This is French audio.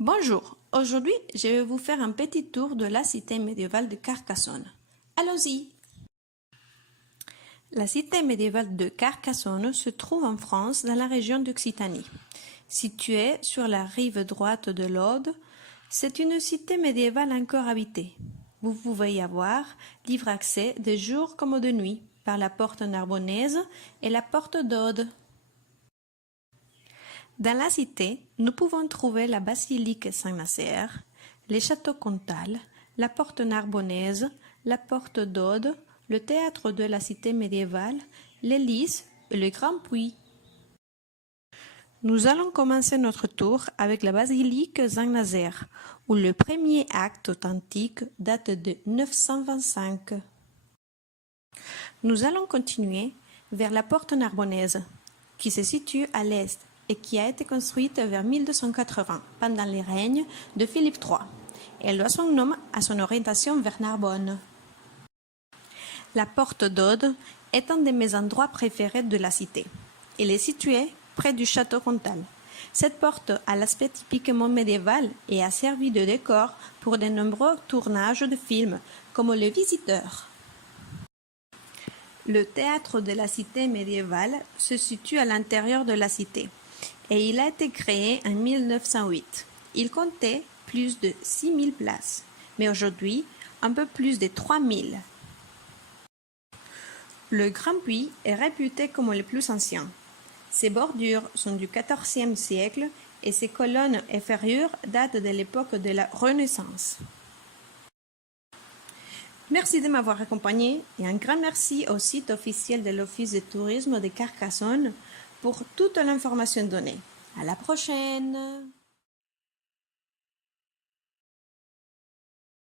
Bonjour, aujourd'hui je vais vous faire un petit tour de la cité médiévale de Carcassonne. Allons-y! La cité médiévale de Carcassonne se trouve en France dans la région d'Occitanie. Située sur la rive droite de l'Aude, c'est une cité médiévale encore habitée. Vous pouvez y avoir libre accès de jour comme de nuit par la porte narbonnaise et la porte d'Aude. Dans la cité, nous pouvons trouver la basilique Saint-Nazaire, les châteaux Comtal, la porte narbonnaise, la porte d'Aude, le théâtre de la cité médiévale, les lys et le grand puits. Nous allons commencer notre tour avec la basilique Saint-Nazaire, où le premier acte authentique date de 925. Nous allons continuer vers la porte narbonnaise, qui se situe à l'est et qui a été construite vers 1280 pendant les règnes de Philippe III. Elle doit son nom à son orientation vers Narbonne. La porte d'Aude est un de mes endroits préférés de la cité. Elle est située près du château Comtal. Cette porte a l'aspect typiquement médiéval et a servi de décor pour de nombreux tournages de films comme Le Visiteur. Le théâtre de la cité médiévale se situe à l'intérieur de la cité et il a été créé en 1908. Il comptait plus de 6000 places, mais aujourd'hui un peu plus de 3000. Le Grand Puits est réputé comme le plus ancien. Ses bordures sont du XIVe siècle et ses colonnes et ferrures datent de l'époque de la Renaissance. Merci de m'avoir accompagné et un grand merci au site officiel de l'Office de tourisme de Carcassonne pour toute l'information donnée. À la prochaine!